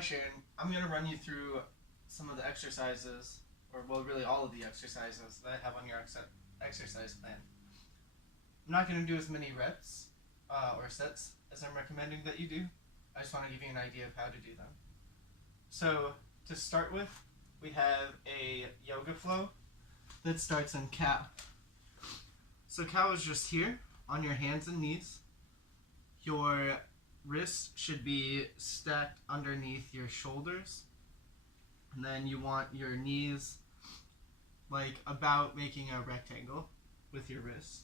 Hi Sharon, I'm going to run you through some of the exercises, or well really all of the exercises that I have on your exercise plan. I'm not going to do as many reps or sets as I'm recommending that you do. I just want to give you an idea of how to do them. So to start with, we have a yoga flow that starts in cow. So cow is just here on your hands and knees. Your wrists should be stacked underneath your shoulders. And then you want your knees like about making a rectangle with your wrists.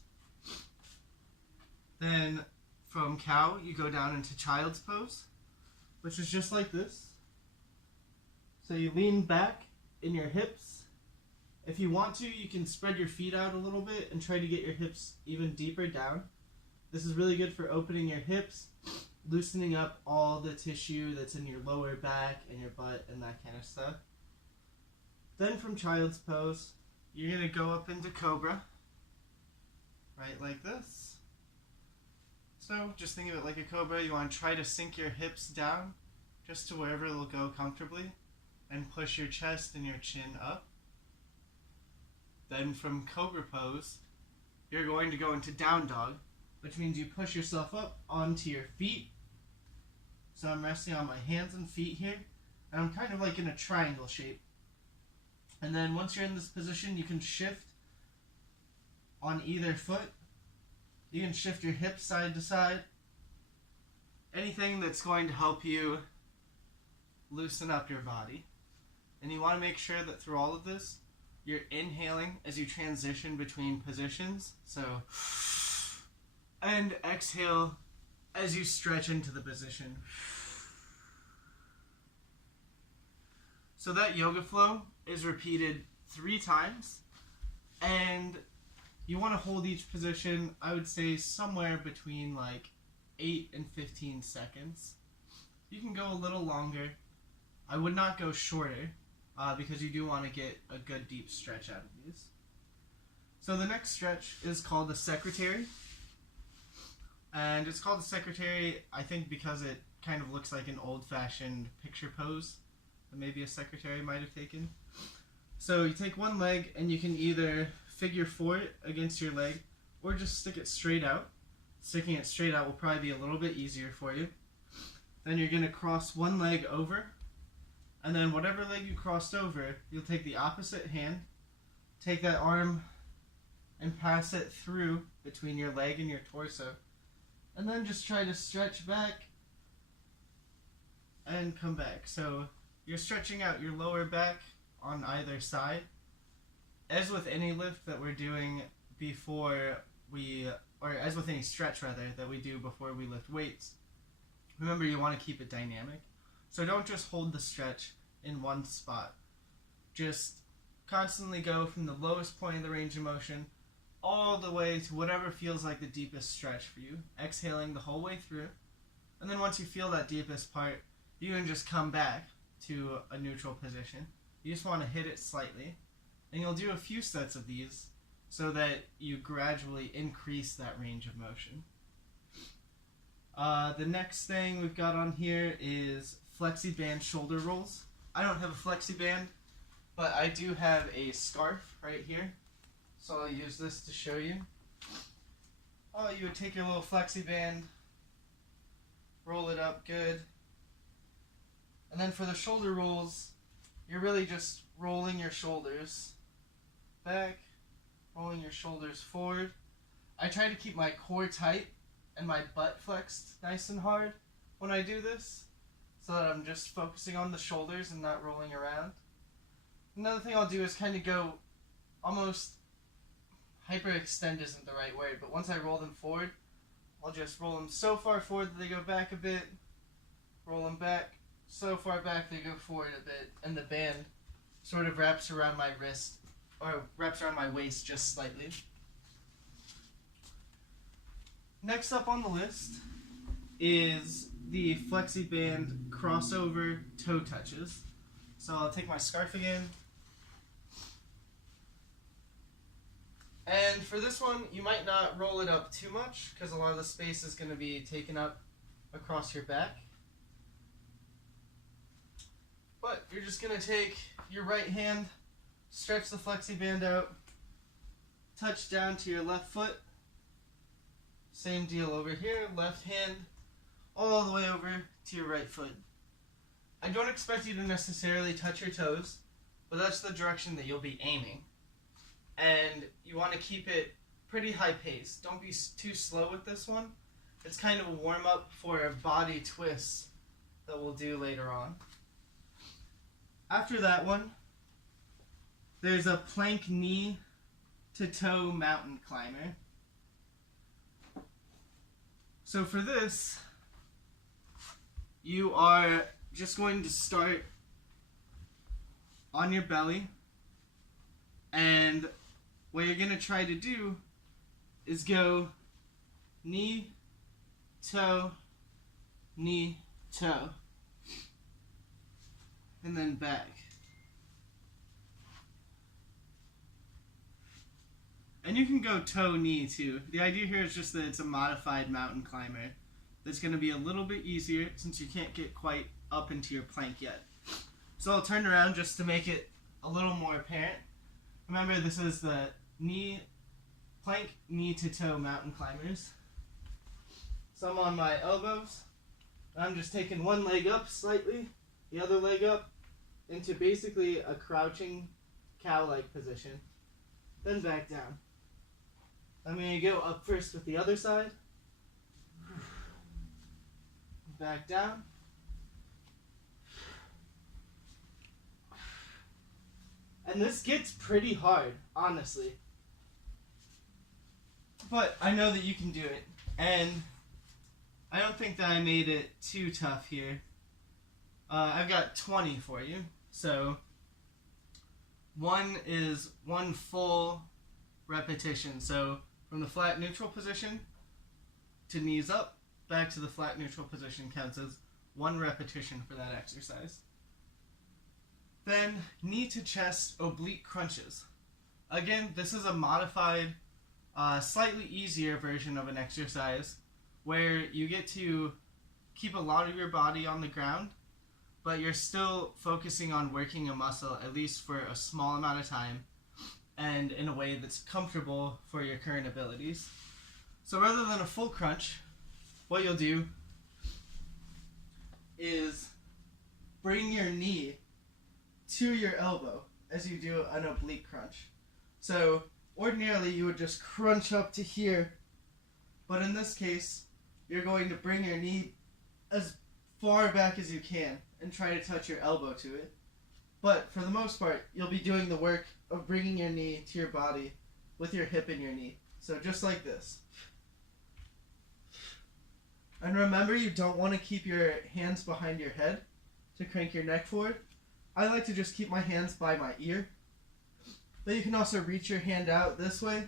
Then from cow, you go down into child's pose, which is just like this. So you lean back in your hips. If you want to, you can spread your feet out a little bit and try to get your hips even deeper down. This is really good for opening your hips, loosening up all the tissue that's in your lower back and your butt and that kind of stuff. Then from child's pose, you're going to go up into cobra, right like this. So just think of it like a cobra. You want to try to sink your hips down just to wherever it'll go comfortably and push your chest and your chin up. Then from cobra pose, you're going to go into down dog, which means you push yourself up onto your feet. So I'm resting on my hands and feet here, and I'm kind of like in a triangle shape. And then once you're in this position, you can shift on either foot. You can shift your hips side to side. Anything that's going to help you loosen up your body. And you want to make sure that through all of this, you're inhaling as you transition between positions. So, and exhale as you stretch into the position. So that yoga flow is repeated 3 times, and you want to hold each position, I would say somewhere between like 8 and 15 seconds. You can go a little longer. I would not go shorter because you do want to get a good deep stretch out of these. So the next stretch is called the secretary. And it's called the secretary, I think, because it kind of looks like an old-fashioned picture pose that maybe a secretary might have taken. So you take one leg and you can either figure 4 it against your leg or just stick it straight out. Sticking it straight out will probably be a little bit easier for you. Then you're going to cross one leg over, and then whatever leg you crossed over, you'll take the opposite hand, take that arm and pass it through between your leg and your torso. And then just try to stretch back and come back. So you're stretching out your lower back on either side. As with any lift that we're doing before we, or as with any stretch rather, that we do before we lift weights, remember you want to keep it dynamic. So don't just hold the stretch in one spot. Just constantly go from the lowest point of the range of motion all the way to whatever feels like the deepest stretch for you, exhaling the whole way through. And then once you feel that deepest part, you can just come back to a neutral position. You just want to hit it slightly. And you'll do a few sets of these so that you gradually increase that range of motion. The next thing we've got on here is flexi band shoulder rolls. I don't have a flexi band, but I do have a scarf right here. So I'll use this to show you. You would take your little flexi band, roll it up good. And then for the shoulder rolls, you're really just rolling your shoulders back, rolling your shoulders forward. I try to keep my core tight and my butt flexed nice and hard when I do this, so that I'm just focusing on the shoulders and not rolling around. Another thing I'll do is kind of go almost hyperextend isn't the right word, but once I roll them forward, I'll just roll them so far forward that they go back a bit, roll them back, so far back they go forward a bit, and the band sort of wraps around my wrist, or wraps around my waist just slightly. Next up on the list is the flexi band crossover toe touches. So I'll take my scarf again. And for this one, you might not roll it up too much because a lot of the space is going to be taken up across your back. But you're just going to take your right hand, stretch the flexi band out, touch down to your left foot. Same deal over here, left hand all the way over to your right foot. I don't expect you to necessarily touch your toes, but that's the direction that you'll be aiming. And you want to keep it pretty high pace. Don't be too slow with this one. It's kind of a warm-up for a body twist that we'll do later on. After that one, there's a plank knee to toe mountain climber. So for this, you are just going to start on your belly, and what you're going to try to do is go knee, toe, and then back. And you can go toe, knee too. The idea here is just that it's a modified mountain climber that's going to be a little bit easier since you can't get quite up into your plank yet. So I'll turn around just to make it a little more apparent. Remember, this is the plank knee to toe mountain climbers. So I'm on my elbows. I'm just taking one leg up slightly, the other leg up into basically a crouching cow-like position, then back down. I'm going to go up first with the other side, back down, and this gets pretty hard, honestly, but I know that you can do it, and I don't think that I made it too tough here. I've got 20 for you. So one is one full repetition. So from the flat neutral position to knees up, back to the flat neutral position counts as one repetition for that exercise. Then knee to chest oblique crunches. Again, this is a modified, slightly easier version of an exercise where you get to keep a lot of your body on the ground, but you're still focusing on working a muscle, at least for a small amount of time, and in a way that's comfortable for your current abilities. So rather than a full crunch, what you'll do is bring your knee to your elbow as you do an oblique crunch. So ordinarily you would just crunch up to here, but in this case, you're going to bring your knee as far back as you can and try to touch your elbow to it. But for the most part, you'll be doing the work of bringing your knee to your body with your hip in your knee. So just like this. And remember, you don't want to keep your hands behind your head to crank your neck forward. I like to just keep my hands by my ear. But you can also reach your hand out this way.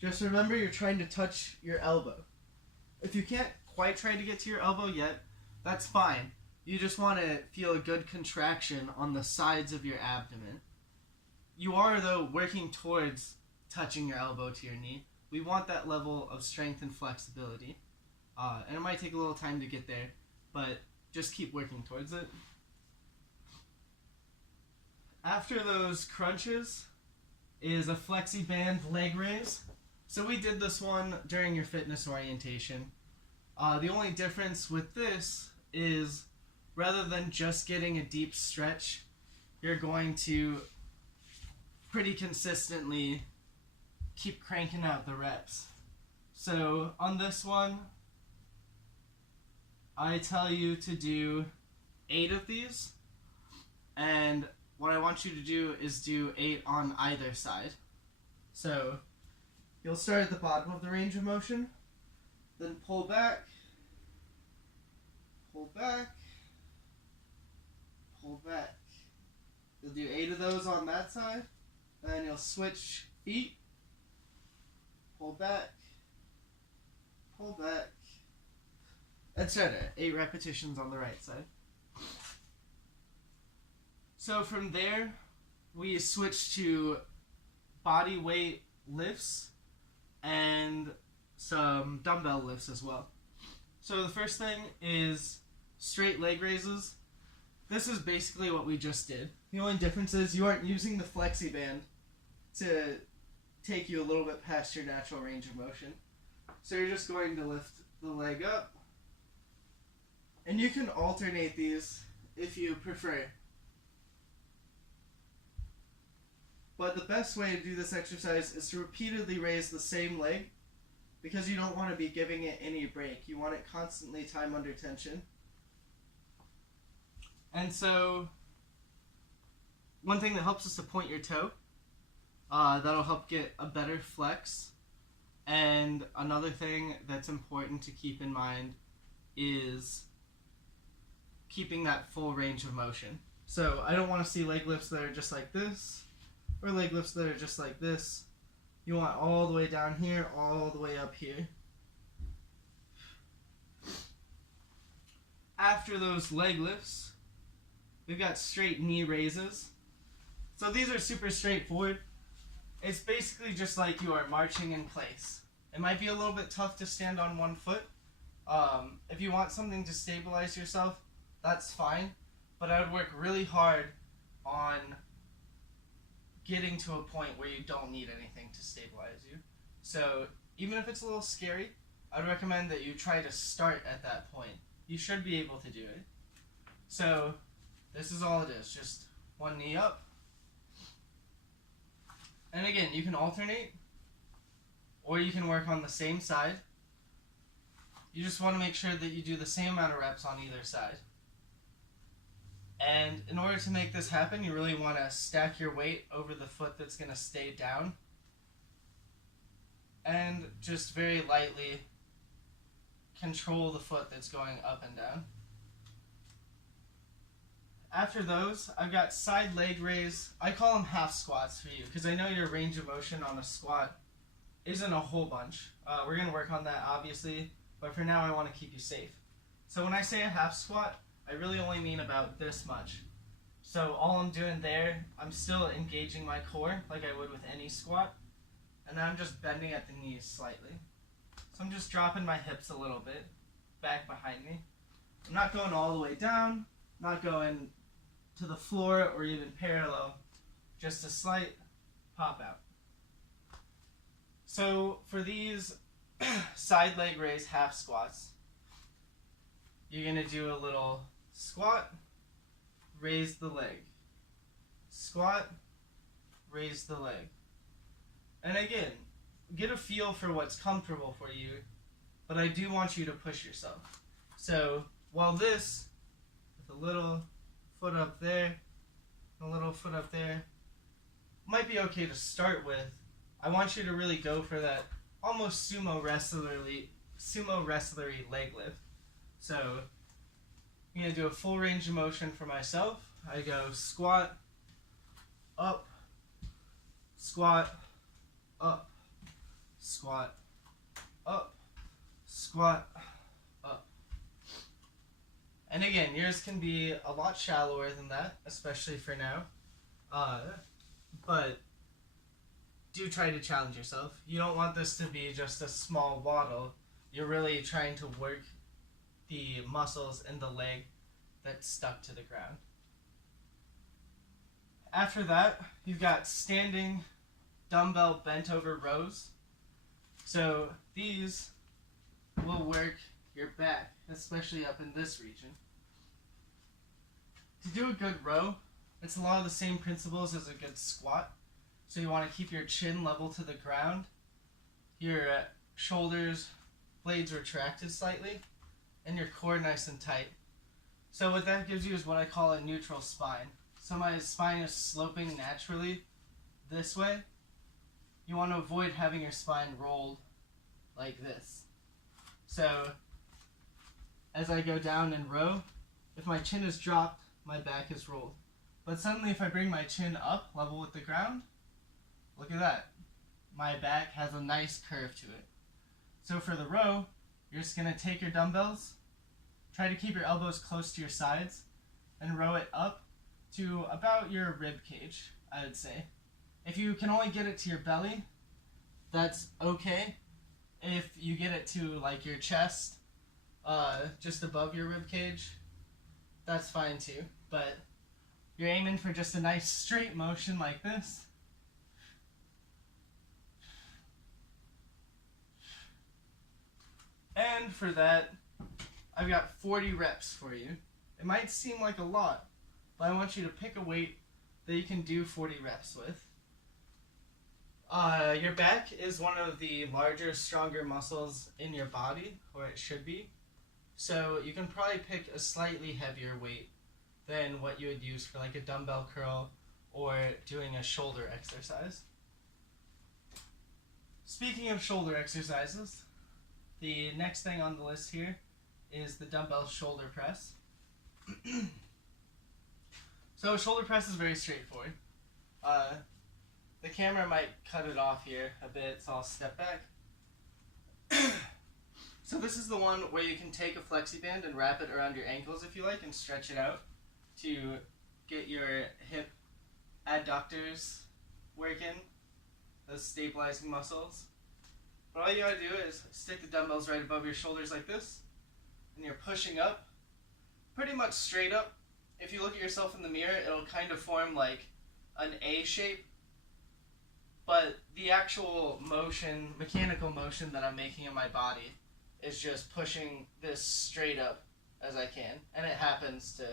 Just remember, you're trying to touch your elbow. If you can't quite try to get to your elbow yet, that's fine. You just want to feel a good contraction on the sides of your abdomen. You are, though, working towards touching your elbow to your knee. We want that level of strength and flexibility. And it might take a little time to get there, but just keep working towards it. After those crunches is a flexi band leg raise. So we did this one during your fitness orientation. The only difference with this is rather than just getting a deep stretch, you're going to pretty consistently keep cranking out the reps. So on this one, I tell you to do 8 of these, and what I want you to do is do 8 on either side. So you'll start at the bottom of the range of motion, then pull back, pull back, pull back. You'll do 8 of those on that side, and then you'll switch feet, pull back, etc. 8 repetitions on the right side. So from there, we switch to body weight lifts and some dumbbell lifts as well. So the first thing is straight leg raises. this is basically what we just did. The only difference is you aren't using the flexi band to take you a little bit past your natural range of motion. So you're just going to lift the leg up. And you can alternate these if you prefer. But the best way to do this exercise is to repeatedly raise the same leg, because you don't want to be giving it any break. You want it constantly time under tension. And so, one thing that helps is to point your toe. That'll help get a better flex. And another thing that's important to keep in mind is keeping that full range of motion. So I don't want to see leg lifts that are just like this, or leg lifts that are just like this. You want all the way down here, all the way up here. After those leg lifts, we've got straight knee raises. So these are super straightforward. It's basically just like you are marching in place. It might be a little bit tough to stand on one foot. If you want something to stabilize yourself, that's fine. But I would work really hard on getting to a point where you don't need anything to stabilize you. So even if it's a little scary, I'd recommend that you try to start at that point. You should be able to do it. So this is all it is, just one knee up. And again, you can alternate, or you can work on the same side. You just want to make sure that you do the same amount of reps on either side. And in order to make this happen, you really want to stack your weight over the foot that's going to stay down. And just very lightly control the foot that's going up and down. After those, I've got side leg raise. I call them half squats for you, because I know your range of motion on a squat isn't a whole bunch. We're going to work on that, obviously, but for now I want to keep you safe. So when I say a half squat, I really only mean about this much. So all I'm doing there, I'm still engaging my core like I would with any squat, and then I'm just bending at the knees slightly. So I'm just dropping my hips a little bit back behind me. I'm not going all the way down, not going to the floor or even parallel, just a slight pop out. So for these side leg raise half squats, you're going to do a little squat, raise the leg. Squat, raise the leg. And again, get a feel for what's comfortable for you, but I do want you to push yourself. So while this, with a little foot up there, a little foot up there, might be okay to start with, I want you to really go for that almost sumo wrestlery leg lift. So I'm going to do a full range of motion for myself. I go squat, up, squat, up, squat, up, squat, up. And again, yours can be a lot shallower than that, especially for now. But do try to challenge yourself. You don't want this to be just a small waddle. You're really trying to work the muscles in the leg that's stuck to the ground. After that, you've got standing dumbbell bent over rows. So these will work your back, especially up in this region. To do a good row, it's a lot of the same principles as a good squat. So you want to keep your chin level to the ground, your shoulders, blades retracted slightly, and your core nice and tight. So what that gives you is what I call a neutral spine. So my spine is sloping naturally this way. You want to avoid having your spine rolled like this. So as I go down and row, if my chin is dropped, my back is rolled. But suddenly if I bring my chin up level with the ground, look at that. My back has a nice curve to it. So for the row, you're just going to take your dumbbells, try to keep your elbows close to your sides, and row it up to about your rib cage, I would say. If you can only get it to your belly, that's okay. If you get it to like your chest, just above your rib cage, that's fine too. but you're aiming for just a nice straight motion like this. And for that, I've got 40 reps for you. It might seem like a lot, but I want you to pick a weight that you can do 40 reps with. Your back is one of the larger, stronger muscles in your body, or it should be. So you can probably pick a slightly heavier weight than what you would use for like a dumbbell curl or doing a shoulder exercise. Speaking of shoulder exercises, the next thing on the list here is the dumbbell shoulder press. So shoulder press is very straightforward. The camera might cut it off here a bit, so I'll step back. So this is the one where you can take a flexi band and wrap it around your ankles if you like and stretch it out to get your hip adductors working, those stabilizing muscles. But all you gotta do is stick the dumbbells right above your shoulders like this, and you're pushing up, pretty much straight up. If you look at yourself in the mirror, it'll kind of form like an A shape, but the actual motion, mechanical motion that I'm making in my body is just pushing this straight up as I can, and it happens to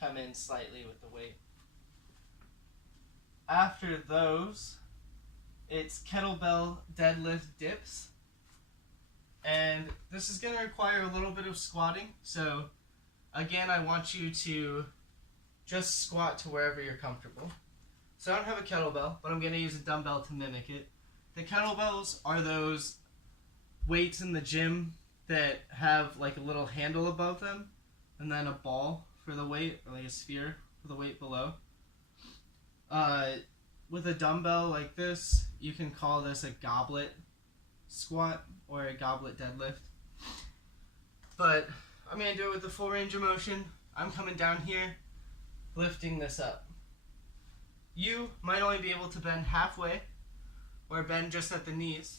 come in slightly with the weight. After those, it's kettlebell deadlift dips, and this is going to require a little bit of squatting. So again, I want you to just squat to wherever you're comfortable. So I don't have a kettlebell, but I'm going to use a dumbbell to mimic it. The kettlebells are those weights in the gym that have like a little handle above them and then a ball for the weight, or like a sphere for the weight below. With a dumbbell like this, you can call this a goblet squat or a goblet deadlift. But I'm going to do it with the full range of motion. I'm coming down here, lifting this up. You might only be able to bend halfway or bend just at the knees.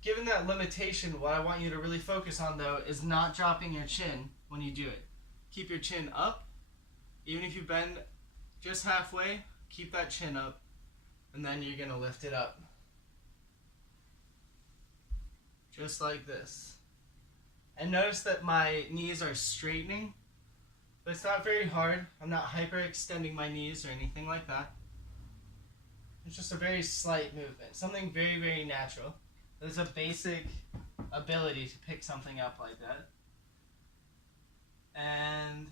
Given that limitation, what I want you to really focus on though is not dropping your chin when you do it. Keep your chin up. Even if you bend just halfway, keep that chin up, and then you're going to lift it up. Just like this. And notice that my knees are straightening, but it's not very hard. I'm not hyperextending my knees or anything like that. It's just a very slight movement, something very, very natural. There's a basic ability to pick something up like that. And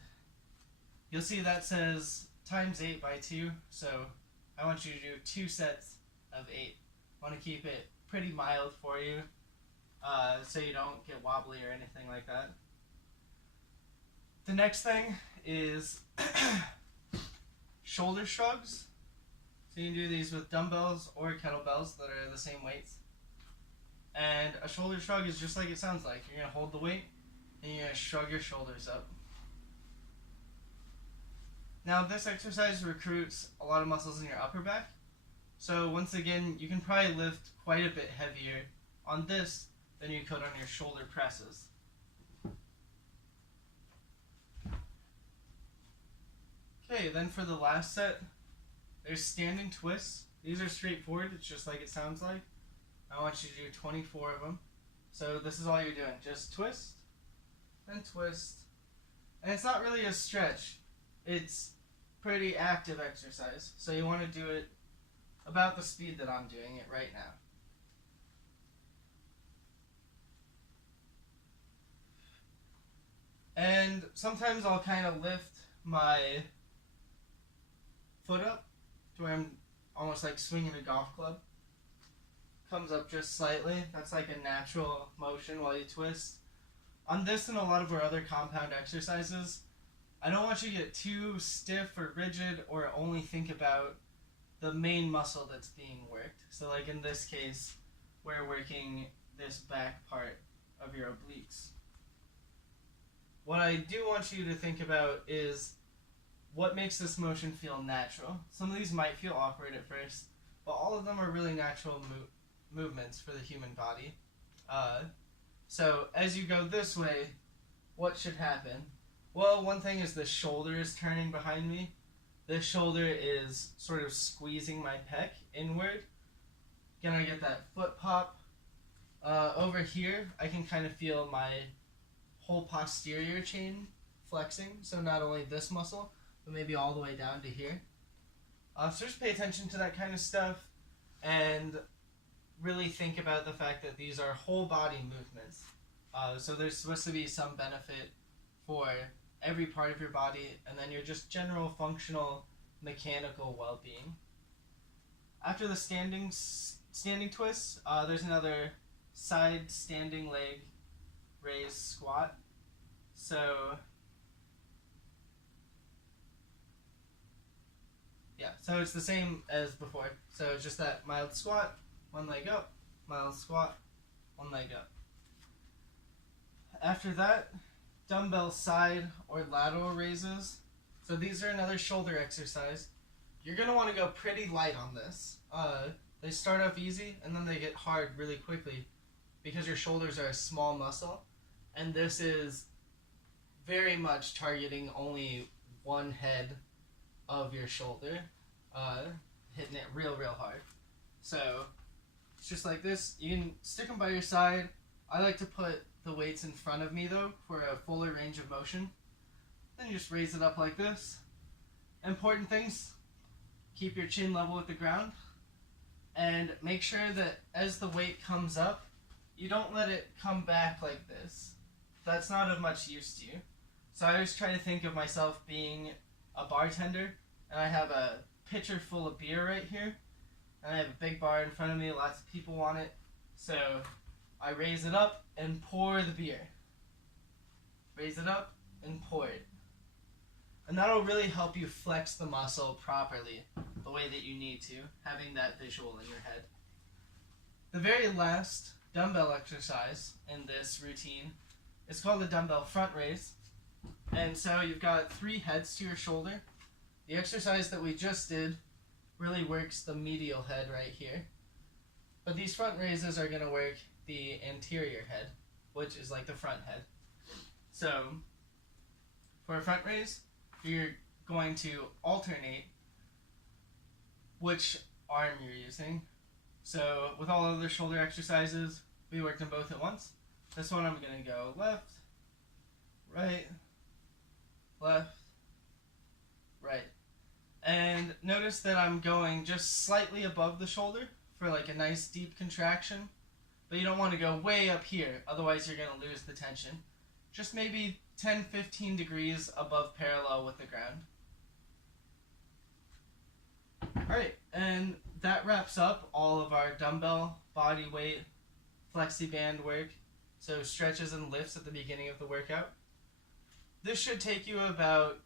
you'll see that says times 8 by 2, so I want you to do 2 sets of 8. I want to keep it pretty mild for you, so you don't get wobbly or anything like that. The next thing is shoulder shrugs. So you can do these with dumbbells or kettlebells that are the same weights. And a shoulder shrug is just like it sounds like. You're going to hold the weight and you're going to shrug your shoulders up. Now this exercise recruits a lot of muscles in your upper back. So once again, you can probably lift quite a bit heavier on this than you could on your shoulder presses. Okay, then for the last set, there's standing twists. These are straightforward, it's just like it sounds like. I want you to do 24 of them. So this is all you're doing, just twist and twist. And it's not really a stretch, it's pretty active exercise. So you want to do it about the speed that I'm doing it right now. And sometimes I'll kind of lift my foot up to where I'm almost like swinging a golf club. Comes up just slightly. That's like a natural motion while you twist. On this and a lot of our other compound exercises, I don't want you to get too stiff or rigid or only think about the main muscle that's being worked. So like in this case, we're working this back part of your obliques. What I do want you to think about is what makes this motion feel natural. Some of these might feel awkward at first, but all of them are really natural movements for the human body. So as you go this way, what should happen Well, one thing is the shoulder is turning behind me. This shoulder is sort of squeezing my pec inward. Gonna get that foot pop. Over here, I can kind of feel my whole posterior chain flexing. So not only this muscle, but maybe all the way down to here. So just pay attention to that kind of stuff and really think about the fact that these are whole body movements. So there's supposed to be some benefit for every part of your body, and then your just general functional mechanical well-being. After the standing twist, there's another side standing leg raise squat. So yeah, so it's the same as before. So it's just that mild squat, one leg up, mild squat, one leg up. After that, dumbbell side or lateral raises. So these are another shoulder exercise. You're going to want to go pretty light on this. They start off easy and then they get hard really quickly because your shoulders are a small muscle, and this is very much targeting only one head of your shoulder, hitting it real hard. So it's just like this. You can stick them by your side. I like to put the weights in front of me though for a fuller range of motion. Then you just raise it up like this. Important things: keep your chin level with the ground, and make sure that as the weight comes up, you don't let it come back like this. That's not of much use to you. So I always try to think of myself being a bartender, and I have a pitcher full of beer right here, and I have a big bar in front of me. Lots of people want it, so I raise it up and pour the beer. Raise it up and pour it. And that'll really help you flex the muscle properly, the way that you need to, having that visual in your head. The very last dumbbell exercise in this routine is called the dumbbell front raise. And so you've got 3 heads to your shoulder. The exercise that we just did really works the medial head right here. But these front raises are going to work the anterior head, which is like the front head. So for a front raise, you're going to alternate which arm you're using. So with all other shoulder exercises, we worked them both at once. This one I'm going to go left, right, left, right. And notice that I'm going just slightly above the shoulder for like a nice deep contraction. But you don't want to go way up here, otherwise you're going to lose the tension. Just maybe 10-15 degrees above parallel with the ground. Alright, and that wraps up all of our dumbbell, body weight, flexi band work. So stretches and lifts at the beginning of the workout. This should take you about,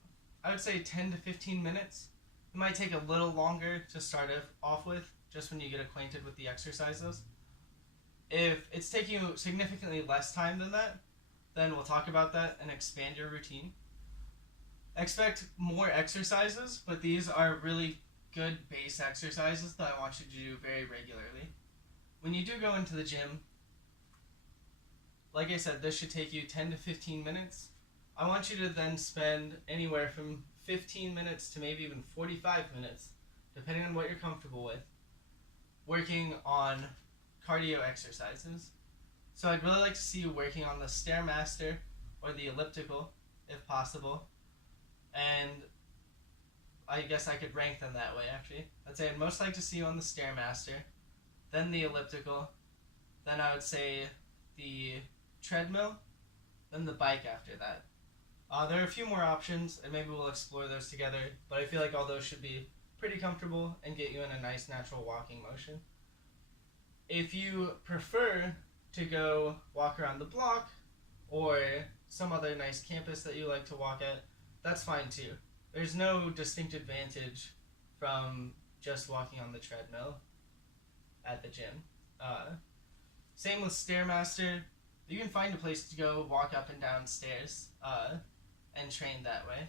I would say 10 to 15 minutes. It might take a little longer to start off with, just when you get acquainted with the exercises. If it's taking you significantly less time than that, then we'll talk about that and expand your routine. Expect more exercises, but these are really good base exercises that I want you to do very regularly. When you do go into the gym, like I said, this should take you 10 to 15 minutes. I want you to then spend anywhere from 15 minutes to maybe even 45 minutes, depending on what you're comfortable with, working on cardio exercises. So I'd really like to see you working on the Stairmaster or the elliptical, if possible. And I guess I could rank them that way, actually. I'd say I'd most like to see you on the Stairmaster, then the elliptical, then I would say the treadmill, then the bike after that. There are a few more options, and maybe we'll explore those together, but I feel like all those should be pretty comfortable and get you in a nice natural walking motion. If you prefer to go walk around the block or some other nice campus that you like to walk at, that's fine too. There's no distinct advantage from just walking on the treadmill at the gym. Same with Stairmaster. You can find a place to go walk up and down stairs and train that way.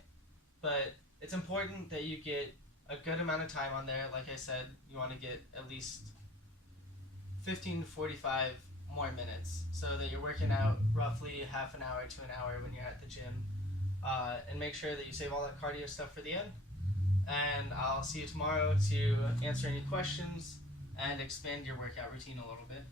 But it's important that you get a good amount of time on there. Like I said, you want to get at least 15 to 45 more minutes so that you're working out roughly half an hour to an hour when you're at the gym. and make sure that you save all that cardio stuff for the end. And I'll see you tomorrow to answer any questions and expand your workout routine a little bit.